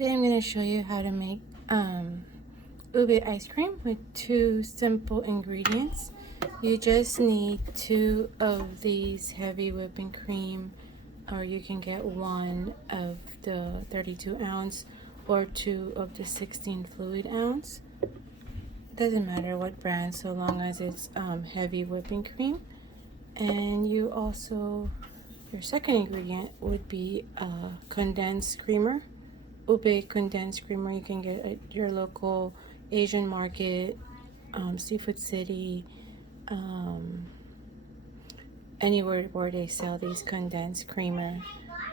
Today I'm going to show you how to make ube ice cream with two simple ingredients. You just need 2 of these heavy whipping cream, or you can get 1 of the 32 ounce or 2 of the 16 fluid ounce. Doesn't matter what brand, so long as it's heavy whipping cream. And you also, your second ingredient would be condensed creamer. Ube condensed creamer you can get at your local Asian market, Seafood City, anywhere where they sell these condensed creamer.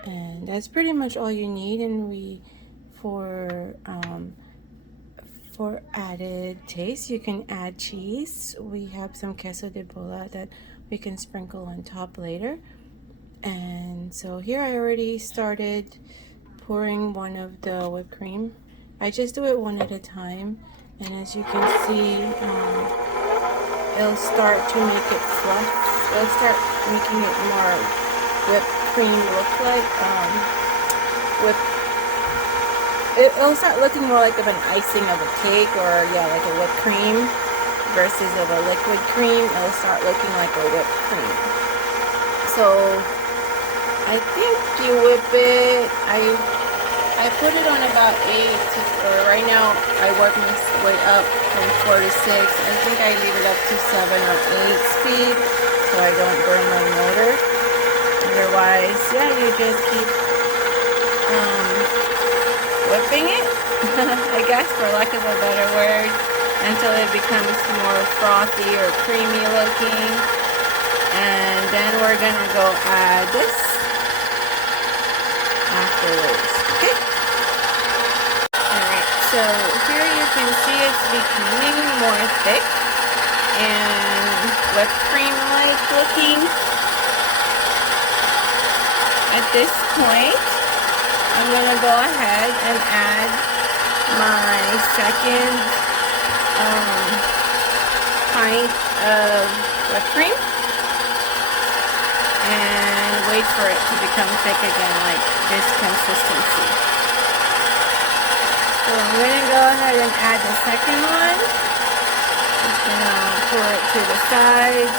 And that's pretty much all you need. And for added taste, you can add cheese. We have some queso de bola that we can sprinkle on top later. And so here I already started pouring one of the whipped cream. I just do it one at a time, and as you can see, it'll start to make it fluff. It'll start making it more whipped cream look like it'll start looking more like of an icing of a cake, or like a whipped cream versus of a liquid cream. It'll start looking like a whipped cream. So I think you whip it. I put it on about 8 to, or right now I work my way up from 4 to 6. I think I leave it up to 7 or 8 speed so I don't burn my motor. Otherwise, yeah, you just keep whipping it, I guess, for lack of a better word, until it becomes more frothy or creamy looking. And then we're gonna go add this afterwards. Okay. Alright, so here you can see it's becoming more thick and whipped cream like looking. At this point, I'm gonna go ahead and add my second pint of whipped cream and wait for it to become thick again, like this consistency. So I'm going to go ahead and add the second one. Just going to pour it to the sides.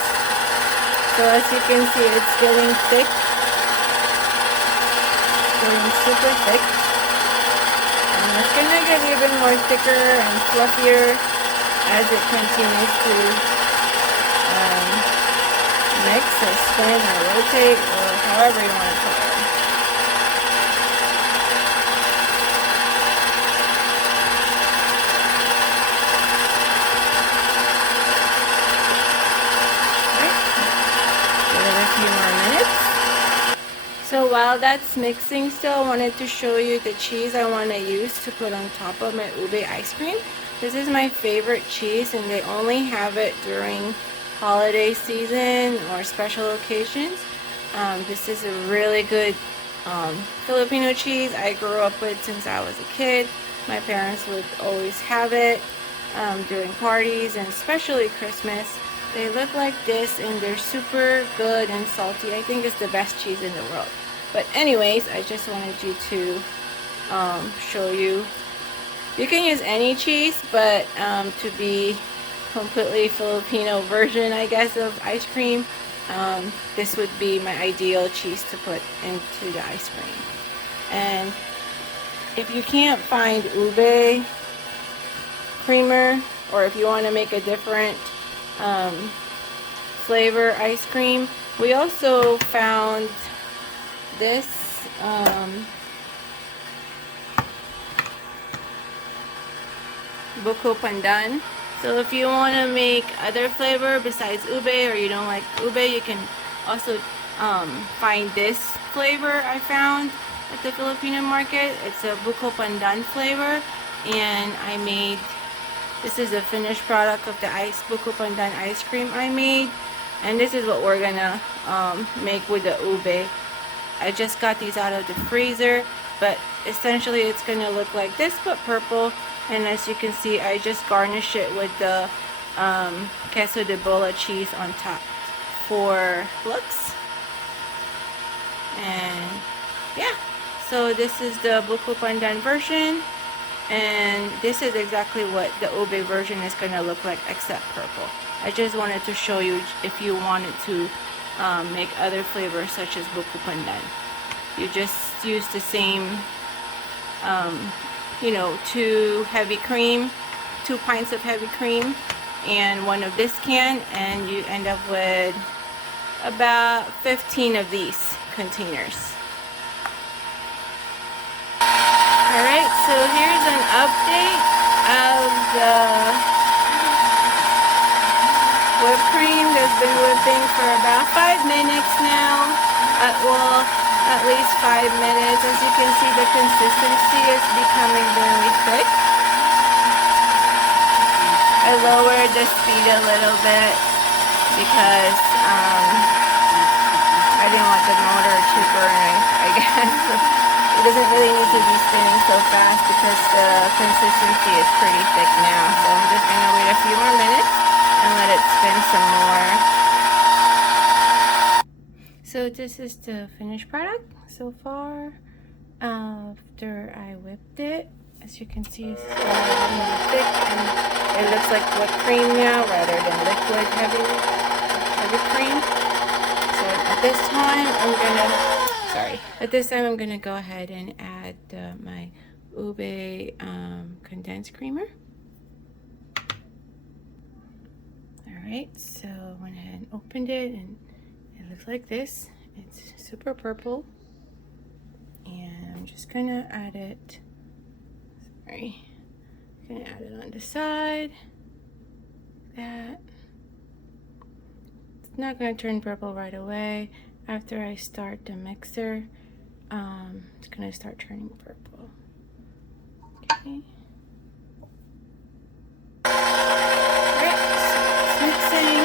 So as you can see, it's getting thick. Getting super thick. And it's going to get even more thicker and fluffier as it continues to mix or spin or rotate, or however you want to put it. Give it a few more minutes. So while that's mixing still, I wanted to show you the cheese I want to use to put on top of my ube ice cream. This is my favorite cheese, and they only have it during holiday season or special occasions. This is a really good Filipino cheese I grew up with since I was a kid. My parents would always have it during parties, and especially Christmas. They look like this, and they're super good and salty. I think it's the best cheese in the world. But anyways, I just wanted you to show you. You can use any cheese, but to be completely Filipino version, I guess, of ice cream, this would be my ideal cheese to put into the ice cream. And if you can't find ube creamer, or if you want to make a different flavor ice cream, we also found this buko pandan. So if you want to make other flavor besides ube, or you don't like ube, you can also find this flavor I found at the Filipino market. It's a buko pandan flavor, and I made, this is a finished product of the buko pandan ice cream I made, and this is what we're gonna make with the ube. I just got these out of the freezer, but essentially it's gonna look like this but purple. And as you can see, I just garnish it with the queso de bola cheese on top for looks. And yeah, So this is the buko pandan version, and this is exactly what the ube version is going to look like except purple. I just wanted to show you if you wanted to make other flavors such as buko pandan. You just use the same, you know, 2 pints of heavy cream and 1 of this can, and you end up with about 15 of these containers. Alright, so here's an update of the whipped cream that's been whipping for about 5 minutes now. Well, at least 5 minutes. As you can see, the consistency is becoming very thick. I lowered the speed a little bit because I didn't want the motor to burn, I guess. It doesn't really need to be spinning so fast because the consistency is pretty thick now. So I'm just going to wait a few more minutes and let it spin some more. So this is the finished product so far after I whipped it. As you can see, it's really thick and it looks like whipped cream now rather than liquid heavy cream. So at this time I'm gonna go ahead and add my UBE condensed creamer. Alright, so I went ahead and opened it, and it looks like this. It's super purple, and I'm just gonna add it. I'm gonna add it on the side. That. It's not gonna turn purple right away. After I start the mixer, it's gonna start turning purple. Okay. Alright, so it's mixing.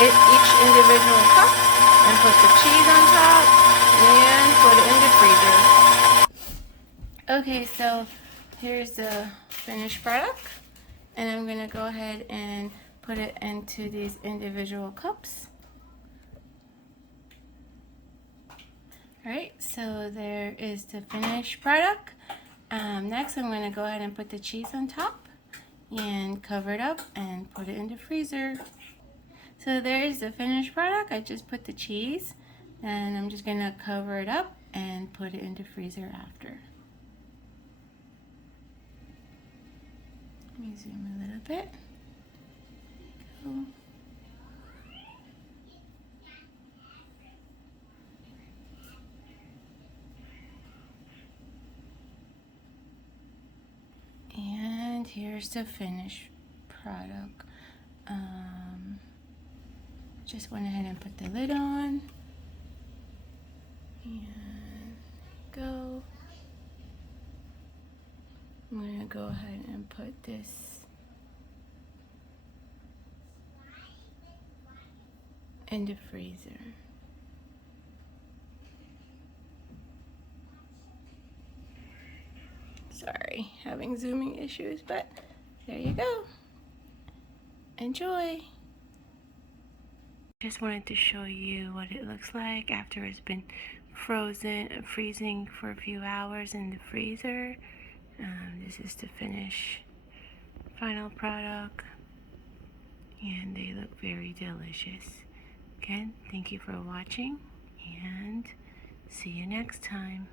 Each individual cup and put the cheese on top and put it in the freezer. Okay, so here's the finished product, and I'm gonna go ahead and put it into these individual cups. Alright, so there is the finished product. Next I'm gonna go ahead and put the cheese on top and cover it up and put it in the freezer. So there's the finished product. I just put the cheese, and I'm just gonna cover it up and put it in the freezer after. Let me zoom a little bit. Go. And here's the finished product. Just went ahead and put the lid on, and go. I'm gonna go ahead and put this in the freezer. Sorry, having zooming issues, but there you go. Enjoy. Just wanted to show you what it looks like after it's been freezing for a few hours in the freezer. This is the final product, and they look very delicious. Again, thank you for watching, and see you next time.